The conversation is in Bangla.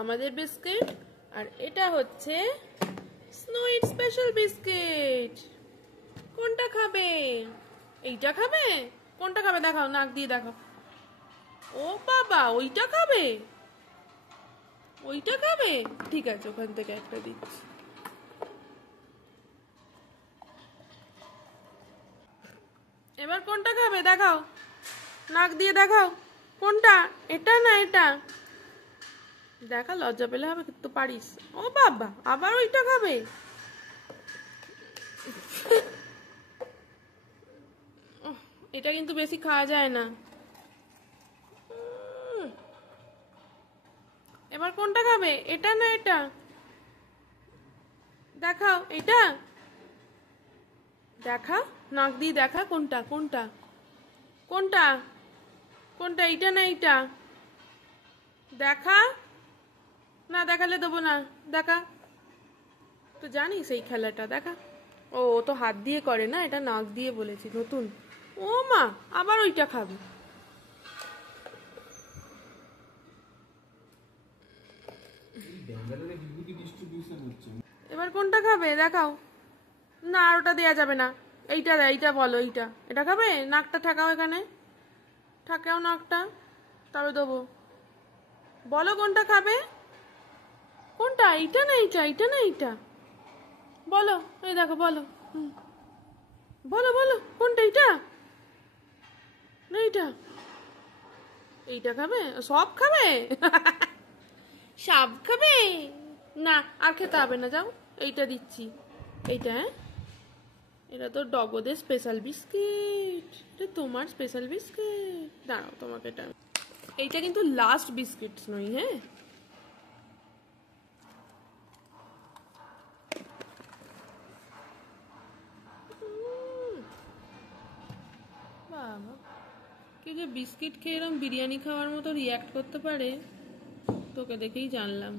আমাদের বিস্কিট, আর এটা হচ্ছে স্নোইট স্পেশাল বিস্কিট। কোনটা খাবে? এইটা খাবে? কোনটা খাবে দেখাও, নাক দিয়ে দেখাও। ও বাবা, ওইটা খাবে? ওইটা খাবে? ঠিক আছে, ওখান থেকে একটা দিচ্ছি। এবার কোনটা খাবে দেখাও, নাক দিয়ে দেখাও। কোনটা? এটা না এটা? দেখা, লজ্জা পেলে হবে, কিন্তু পারিস। ও বাবা, আবার ওইটা খাবে? এটা কিন্তু বেশি খাওয়া যায় না। এবার কোনটা খাবে? এটা না এটা? দেখাও, এটা দেখা, নাক দিয়ে দেখা। কোনটা কোনটা কোনটা কোনটা? এইটা না এইটা? দেখা না, দেখালে দেবো না। দেখা, তো জানিস এই খেলাটা, দেখা। ও তো হাত দিয়ে করে না, এটা নাক দিয়ে বলেছি, নতুন। ও মা, আবার ওইটা খাবে? এবার কোনটা খাবে দেখাও। না, আর ওটা দেওয়া যাবে না। এইটা দেয়, এইটা বলো, এইটা। এটা খাবে? নাকটা ঠাকাও, এখানে ঠাকাও নাকটা, তবে দেবো। বলো কোনটা খাবে? কোনটা? এইটা না এইটা? এইটা না এইটা? বলো, এই দেখো, বলো। বলো বলো, কোনটা? এইটা না এইটা? এইটা খাবে? সব খাবে? সব খাবে? না, আর খেতে হবে না, যাও। এইটা দিচ্ছি, এইটা। হ্যাঁ, এটা তো ডগদের স্পেশাল বিস্কিট, এটা তোমার স্পেশাল বিস্কিট। দাঁড়াও, তোমাকে এটা, এইটা কিন্তু লাস্ট বিস্কিট নই, হ্যাঁ। বাবা, কে যে বিস্কিট খেয়ে এরকম বিরিয়ানি খাওয়ার মতো রিয়াক্ট করতে পারে, তোকে দেখেই জানলাম।